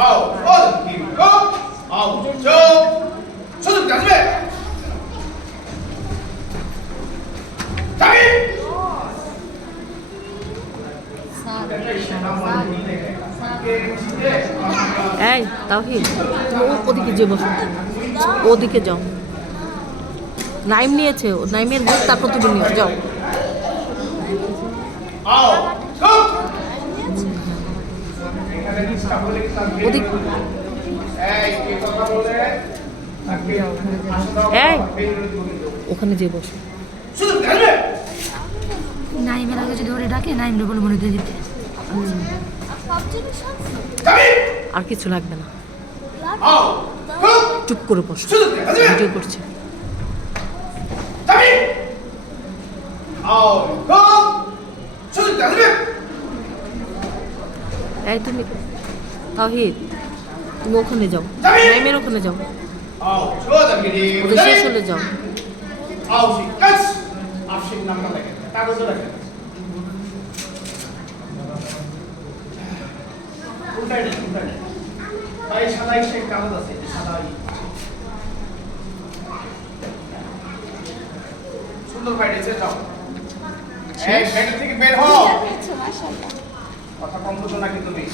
아웃 기고 아웃 저 소득 나중에 자기 এই তাওহীদ তুমি ওদিকে যে বসো ওদিকে যাও নাইম নিয়েছে নাইমের বই তারপর তুমি নিয়ে যাও 아웃 컷 ওদিক এই কি কথা বলে এই ওখানে যে বসো 소득 나중에 নাইমের আগে যদি ওরে ডাকে নাইম বলে মনে দিয়ে দিতে 자기 আর কিছু লাগবে না 아웃 컷 চুপ করে বসো 소득 나중에 ভিডিও করছে 자기 아웃 컷 소득 나중에 এই তুমি তাওহীদ তুমি ওখানে যাও নাইমের ওখানে যাও 아웃 좋아 자기리 ওদের শেষ হলে যাও 아웃이 끝 앞식 남가 লাগে কাগজে লাগে উল্টাইলে তাই সাদাই সে কাগজ আছে সাদাই সুন্দর বাইরেছে যাও এই ব্যাগ থেকে বের হও কথা কম বলো না কিন্তু তুমি